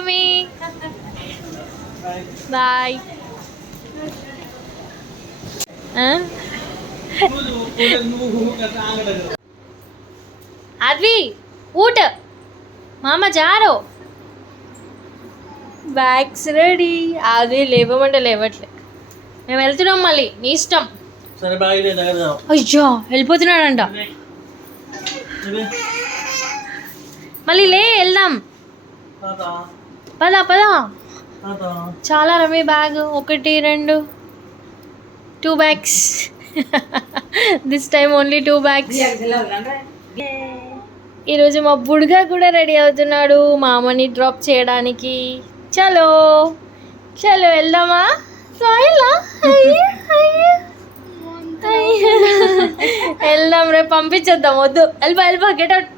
Mummy. Bye. Advi ఊట మామ Jaro. Bags ready. అది లేవమంటే లేవట్లే. మేము వెళ్తున్నాం మళ్ళీ, నీ ఇష్టం. అయ్యో వెళ్ళిపోతున్నాడంట. మళ్ళీ లే వెళ్దాం. పదా పదా. చాలా రమే bag. 1 2 2 bags. This time only 2 bags. ఈరోజు మా బుడ్గా కూడా రెడీ అవుతున్నాడు మామని డ్రాప్ చేయడానికి. చలో చలో వెళ్దామా? వెళ్దాం, రేపు పంపించేద్దాం. వద్దు వెళ్ళిపో గెట్ అవుట్.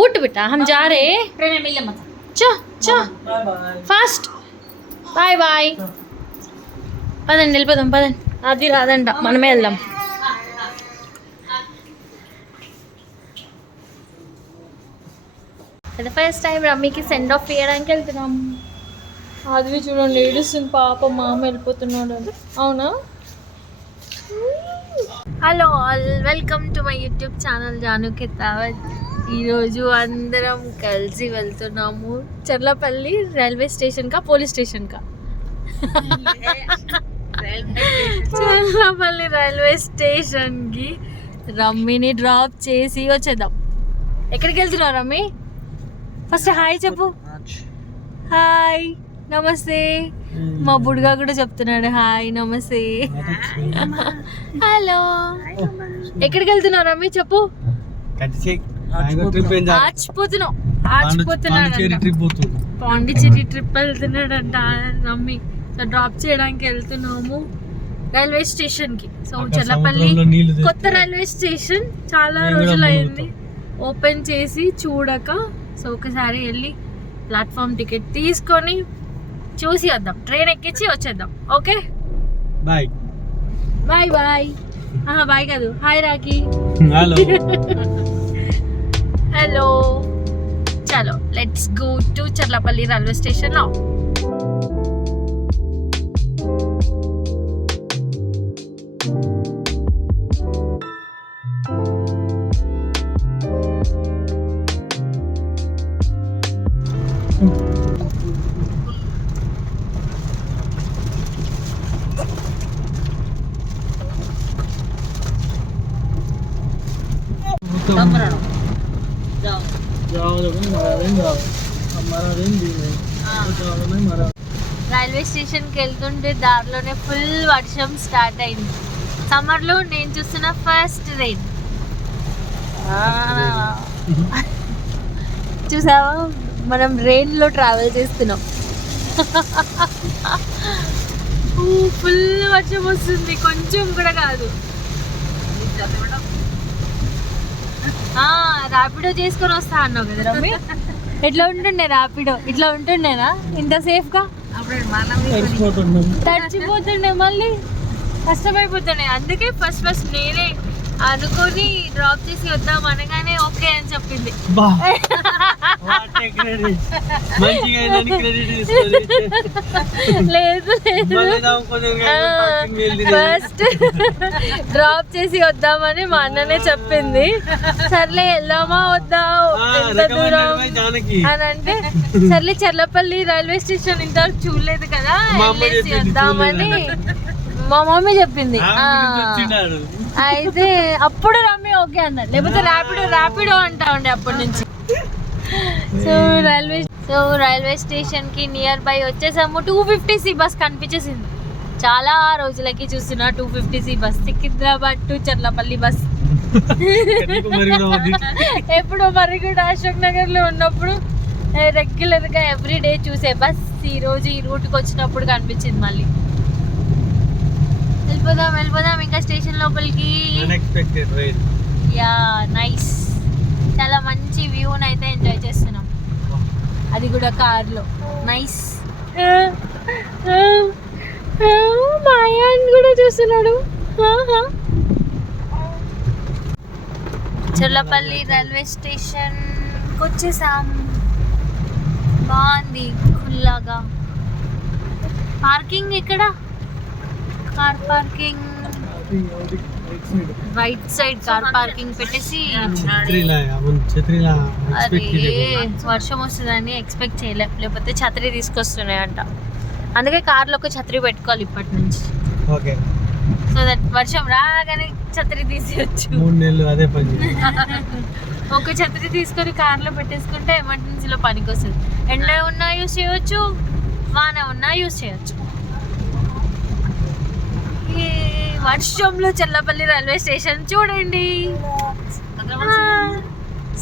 ऊट बेटा हम जा रहे हैं. चो फास्ट. Bye bye. పదండి వెళ్ళిపోదాం. పదండి. అది రాదంట, మనమే వెళ్దాం. అది ఫస్ట్ టైం రమ్మీకి సెండ్ ఆఫ్ చేయడానికి వెళ్తున్నాం. అది చూడండి ఏడుస్తుంది పాప, మామ వెళ్ళిపోతున్నాడు అని. అవునా? Hello all, welcome to my YouTube channel Janu Khitavath. ఈరోజు అందరం కలిసి వెళ్తున్నాము చర్లపల్లి రైల్వే స్టేషన్కా పోలీస్ స్టేషన్కా? చర్లపల్లి రైల్వే స్టేషన్కి రమ్మిని డ్రాప్ చేసి వచ్చేద్దాం. ఎక్కడికి వెళ్తున్నావు రమ్మి? ఫస్ట్ హాయ్ చెప్పు. హాయ్ నమస్తే. మా బుడ్గా కూడా చెప్తున్నాడు హాయ్ నమస్తే. హలో. ఎక్కడికి వెళ్తున్నావు రమ్మి చెప్పు. పాండిచ్చేరి ట్రిప్ వెళ్తున్నాడంట రమ్మి. డ్రాప్ చేయడానికి వెళ్తున్నాము రైల్వే స్టేషన్ కి. సో చర్లపల్లి కొత్త రైల్వే స్టేషన్, చాలా రోజులు అయింది ఓపెన్ చేసి చూడక. సో ఒకసారి వెళ్ళి ప్లాట్ఫామ్ టికెట్ తీసుకొని చూసి వద్దాం, ట్రైన్ ఎక్కించి వచ్చేద్దాం. Okay bye bye bye. Bye కాదు హాయ్ రాఖీ. హలో చలో let's go to Charlapalli railway station now. Railway స్టేషన్కి వెళ్తుంటే దారిలోనే ఫుల్ వర్షం స్టార్ట్ అయింది. సమ్మర్లో నేను చూస్తున్న ఫస్ట్ రెయిన్. చూసావా, మనం రెయిన్లో ట్రావెల్ చేస్తున్నాం. ఫుల్ వర్షం వస్తుంది, కొంచెం కూడా కాదు. ర్యాపిడో చేసుకొని వస్తా అన్నావు కదా రమ్మి. ఎట్లా ఉంటుండే ర్యాపిడో? ఇట్లా ఉంటుండేనా ఇంత సేఫ్గా? తడిచిపోతుండే, మళ్ళీ కష్టమైపోతుండే. అందుకే ఫస్ట్ నేనే అనుకొని డ్రాప్ చేసి వద్దాం అనగానే ఓకే అని చెప్పింది. లేదు ఫస్ట్ డ్రాప్ చేసి వద్దామని మా అన్ననే చెప్పింది. సర్లే వెళ్దామా వద్దా, ఎంత దూరం అని అంటే సర్లే చర్లపల్లి రైల్వే స్టేషన్ ఇంతవరకు చూడలేదు కదా వెళ్ళేసి వద్దామని మా మమ్మీ చెప్పింది. అయితే అప్పుడు రమ్మి ఓకే అన్నాడు, లేకపోతే ర్యాపిడో అంటా ఉండే అప్పటి నుంచి. సో రైల్వే స్టేషన్ కి నియర్ బై వచ్చేసాము. 250C బస్ కనిపించేసింది. చాలా రోజులకి చూస్తున్నా 250C bus, Secunderabad to Charlapalli bus. ఎప్పుడో మరిగూడ అశోక్ నగర్ లో ఉన్నప్పుడు రెగ్యులర్ గా ఎవ్రీడే చూసే బస్ ఈ రోజు ఈ రూట్కి వచ్చినప్పుడు కనిపించింది. మళ్ళీ వెళ్ళిపోదాం ఇంకా స్టేషన్ లోపలికి. యా నైస్, చాలా మంచి వ్యూని అయితే ఎంజాయ్ చేస్తున్నాం, అది కూడా కార్లో. నైస్. మా ఆయన కూడా చూస్తున్నాడు. చర్లపల్లి రైల్వే స్టేషన్ వచ్చేసాం. బాగుంది ఖుల్లాగా. పార్కింగ్ ఇక్కడ, car parking right side car parking పెట్టేసి. వర్షం వస్తుందని ఎక్స్పెక్ట్ చేయలే, లేకపోతే ఛత్రి తీసుకొస్తున్నాయంట. అందుకే కార్లో ఒక ఛత్రి పెట్టుకోవాలి ఇప్పటి నుంచి. సో దట్ వర్షం రాగానే ఛత్రి తీసేయచ్చు. 3 నెలలు అదే పని. ఒక ఛత్రి తీసుకొని కార్లో పెట్టేసుకుంటే ఎమర్జెన్సీలో పనికి వస్తుంది. ఎండ ఉన్నా యూస్ చేయవచ్చు, వాన ఉన్నా యూస్ చేయవచ్చు. ఈ వర్షంలో చల్లపల్లి రైల్వే స్టేషన్ చూడండి.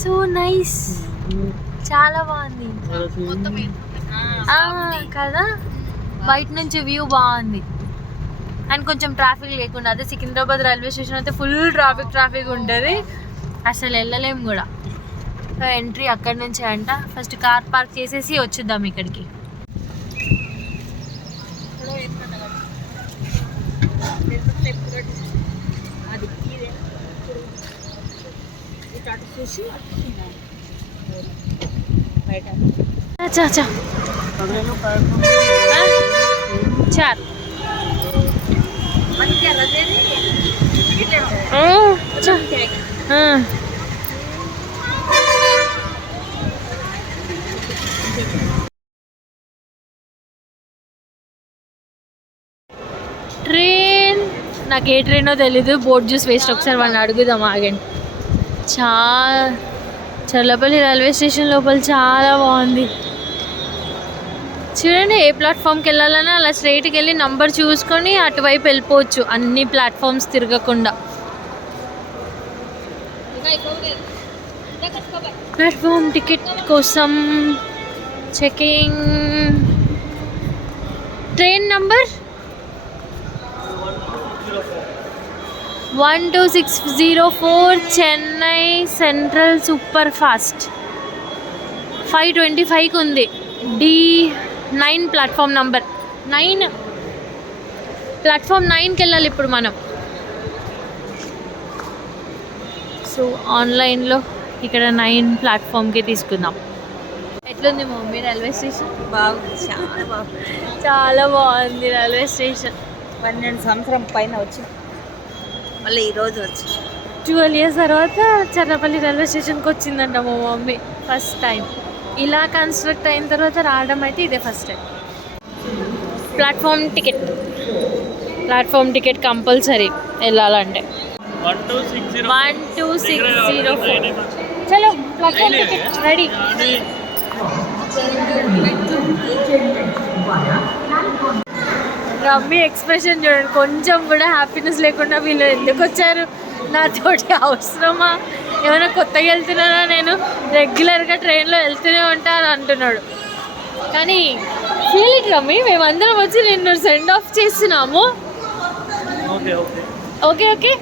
సో నైస్, చాలా బాగుంది కదా. బయట నుంచి వ్యూ బాగుంది అండ్ కొంచెం ట్రాఫిక్ లేకుండా. అదే సికింద్రాబాద్ రైల్వే స్టేషన్ అయితే ఫుల్ ట్రాఫిక్ ఉంటుంది, అసలు వెళ్ళలేము కూడా. సో ఎంట్రీ అక్కడి నుంచే అంట. ఫస్ట్ కార్ పార్క్ చేసేసి వచ్చేద్దాం ఇక్కడికి. अच्छा अच्छा 4 ట్రైన్. నాకు ఏ ట్రైనో తెలీదు, బోర్డు చూసి వేస్ట్. ఒకసారి వాళ్ళని అడుగుదాం, ఆగండి. చల్లపల్లి రైల్వే స్టేషన్ లోపల చాలా బాగుంది చూడండి. ఏ ప్లాట్ఫామ్కి వెళ్ళాలన్నా అలా స్ట్రైట్కి వెళ్ళి నంబర్ చూసుకొని అటువైపు వెళ్ళిపోవచ్చు, అన్ని ప్లాట్ఫామ్స్ తిరగకుండా. ప్లాట్ఫామ్ టికెట్ కోసం checking. Train number 12604 Chennai central super fast 5:25కి ఉంది. D9 platform number 9. ప్లాట్ఫామ్ 9కి వెళ్ళాలి ఇప్పుడు మనం. సో ఆన్లైన్లో ఇక్కడ 9 ప్లాట్ఫామ్కి తీసుకుందాం. ఎట్లుంది మమ్మీ రైల్వే స్టేషన్? బాగుంది, చాలా బాగుంది. చాలా బాగుంది రైల్వే స్టేషన్. 12 సంవత్సరం పైన వచ్చి మళ్ళీ ఈరోజు వచ్చి 12 years తర్వాత చర్లపల్లి రైల్వే స్టేషన్కి వచ్చిందంట మా మమ్మీ ఫస్ట్ టైం. ఇలా కన్స్ట్రక్ట్ అయిన తర్వాత రావడం అయితే ఇదే first time. Platform ticket compulsory వెళ్ళాలంటే. 12604 చలో platform ticket ready. Rummy expression చూడండి, కొంచెం కూడా హ్యాపీనెస్ లేకుండా వీళ్ళు ఎందుకు వచ్చారు నాతోటి, అవసరమా, ఏమైనా కొత్తగా వెళ్తున్నానా, నేను రెగ్యులర్గా ట్రైన్లో వెళ్తూనే ఉంటా అని అంటున్నాడు. కానీ ఫీల్ ఇట్ రమ్మీ, మేమందరం వచ్చి నిన్ను సెండ్ ఆఫ్ చేస్తున్నాము. Okay okay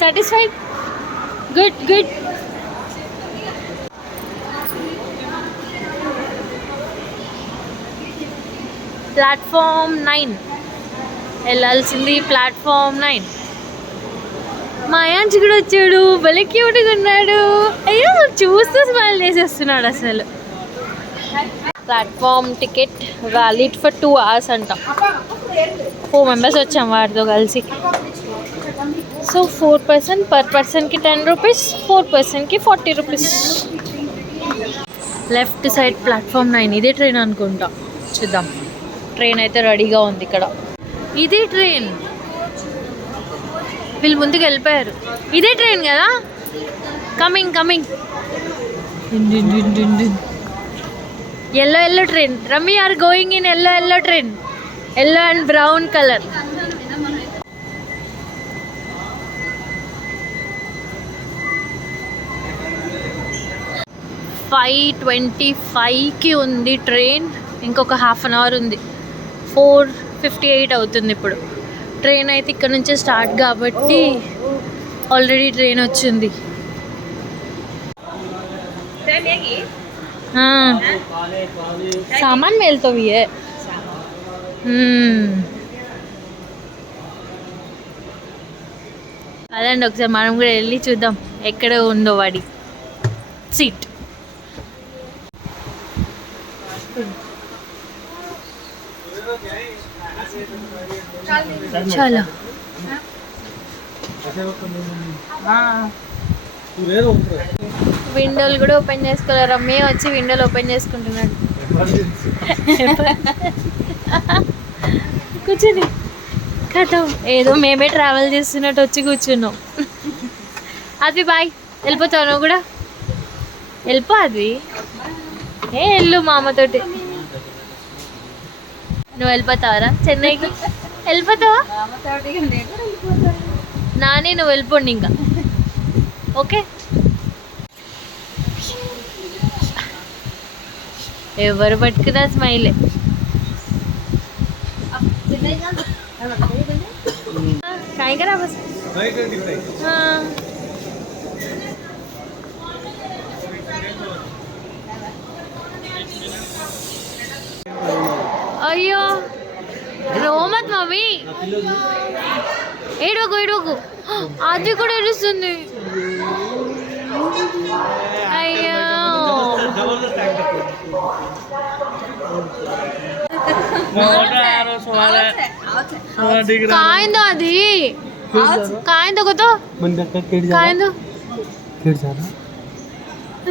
satisfied, good. Platform 9 వెళ్ళాల్సింది. ప్లాట్ఫామ్ 9. మా యాంచి కూడా వచ్చాడు, భలే క్యూట్గా ఉన్నాడు. అయ్యో చూస్తూ స్మైల్ చేసేస్తున్నాడు అసలు. Platform ticket valid for 2 hours అంట. 4 members వచ్చాం వాడితో కలిసి. So 4 person, per personకి 10 rupees, 4 personకి 40 rupees. Left side platform 9. ఇదే ట్రైన్ అనుకుంటా, చూద్దాం. ట్రైన్ అయితే రెడీగా ఉంది ఇక్కడ. ఇదే ట్రైన్, వీళ్ళు ముందుకు వెళ్ళిపోయారు. ఇదే ట్రైన్ కదా, coming yellow train. Rammi are going in yellow train, yellow and brown colour. $5:25కి ఉంది ట్రైన్. ఇంకొక ½ an hour ఉంది. 4:58 అవుతుంది ఇప్పుడు. ట్రైన్ అయితే ఇక్కడ నుంచే స్టార్ట్ కాబట్టి ఆల్రెడీ ట్రైన్ వచ్చింది. సామాన్ మేల్తోవి. అదండి, ఒకసారి మనం కూడా వెళ్ళి చూద్దాం ఎక్కడ ఉందో వాడి సీట్. చాలా విండోలు కూడా ఓపెన్ చేసుకోవాలి. రమ్మే వచ్చి విండోలు ఓపెన్ చేసుకుంటున్నాడు. కూర్చొని కథ ఏదో మేమే ట్రావెల్ చేస్తున్నట్టు వచ్చి కూర్చున్నాం. అది బాయ్, వెళ్ళిపోతావు నువ్వు కూడా? వెళ్ళిపో అది. వెళ్ళు మా అమ్మతోటి. నువ్వు వెళ్ళిపోతావరా చెన్నైకి? వెళ్ళిపోతావా? నాని నువ్వు వెళ్ళిపోండి ఇంకా. ఓకే, ఎవరు పట్టుకున్నా స్మైలే. కాయకరా బస్. అయ్యో రోమత్ మమ్మీ, ఏడోకు ఏడోకు. అది కూడా ఏడుస్తుంది. అయ్యో కాయిందో అది కాయిందో కొత్త కాయిందో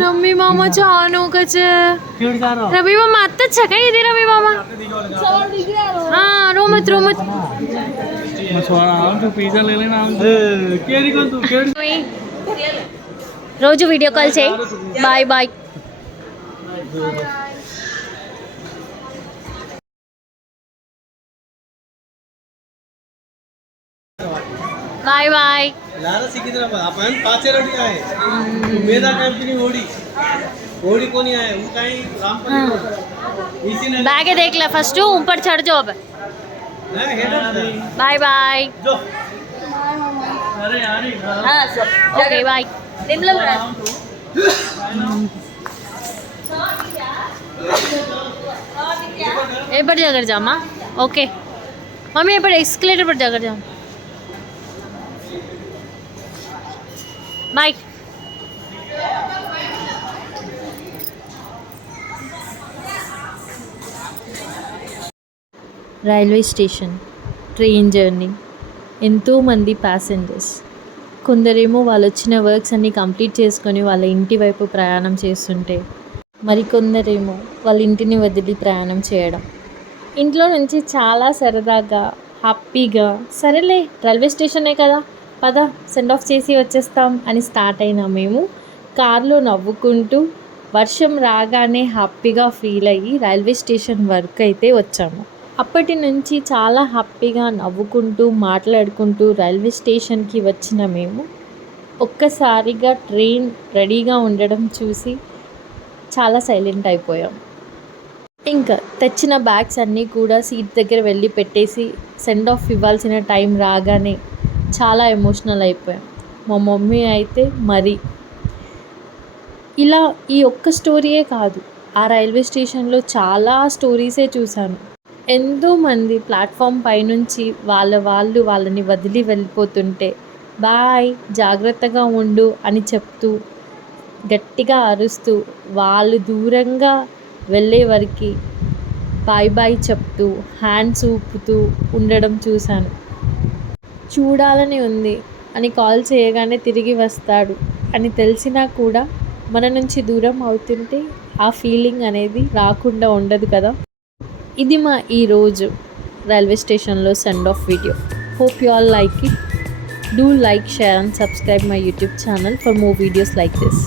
रम्मी मामा चानो कचे रवि मामा आता छका ये दे रवि मामा हाँ रोमत रोमत पिज्जा ले लेना రోజు వీడియో కాల్ చేయి. Bye bye. Bye bye. Lara Secunderabad आपण पाचेरडी आहे. मेदा कंपनी ओडी कोणी आहे वो काही रामपल्ली इसी ने बैग देख ले फर्स्ट ऊपर चढ़ जाओ. Bye bye. अरे यार हां ओके बाय. निम्लम रा ए पर जाकर जा मां. ओके मम्मी ये पर एस्केलेटर पर जाकर जा. Bye. Railway station, train journey, ఎంతోమంది ప్యాసింజర్స్. కొందరేమో వాళ్ళు వచ్చిన వర్క్స్ అన్నీ కంప్లీట్ చేసుకొని వాళ్ళ ఇంటి వైపు ప్రయాణం చేస్తుంటే, మరికొందరేమో వాళ్ళ ఇంటిని వదిలి ప్రయాణం చేయడం. ఇంట్లో నుంచి చాలా సరదాగా హ్యాపీగా సరేలే రైల్వే స్టేషనే కదా పద సెండ్ ఆఫ్ చేసి వచ్చేస్తాం అని స్టార్ట్ అయినా మేము కార్లో నవ్వుకుంటూ వర్షం రాగానే హ్యాపీగా ఫీల్ అయ్యి రైల్వే స్టేషన్ వరకు అయితే వచ్చాము. అప్పటి నుంచి చాలా హ్యాపీగా నవ్వుకుంటూ మాట్లాడుకుంటూ రైల్వే స్టేషన్కి వచ్చిన మేము ఒక్కసారిగా ట్రైన్ రెడీగా ఉండడం చూసి చాలా సైలెంట్ అయిపోయాం. ఇంకా తెచ్చిన బ్యాగ్స్ అన్నీ కూడా సీట్ దగ్గర వెళ్ళి పెట్టేసి సెండ్ ఆఫ్ ఇవ్వాల్సిన టైం రాగానే చాలా ఎమోషనల్ అయిపోయాం. మా మమ్మీ అయితే మరి ఇలా ఈ ఒక్క స్టోరీయే కాదు, ఆ రైల్వే స్టేషన్లో చాలా స్టోరీసే చూశాను. ఎంతోమంది ప్లాట్ఫామ్ పైనుంచి వాళ్ళని వదిలి వెళ్ళిపోతుంటే బాయ్ జాగ్రత్తగా ఉండు అని చెప్తూ గట్టిగా అరుస్తూ వాళ్ళు దూరంగా వెళ్ళే వరకు బాయ్ బాయ్ చెప్తూ హ్యాండ్స్ ఊపుతూ ఉండడం చూశాను. చూడాలని ఉంది అని కాల్ చేయగానే తిరిగి వస్తాడు అని తెలిసినా కూడా మన నుంచి దూరం అవుతుంటే ఆ ఫీలింగ్ అనేది రాకుండా ఉండదు కదా. ఇది మా ఈరోజు రైల్వే స్టేషన్లో send off video. Hope you all like it. Do like, share and subscribe my YouTube channel for more videos like this.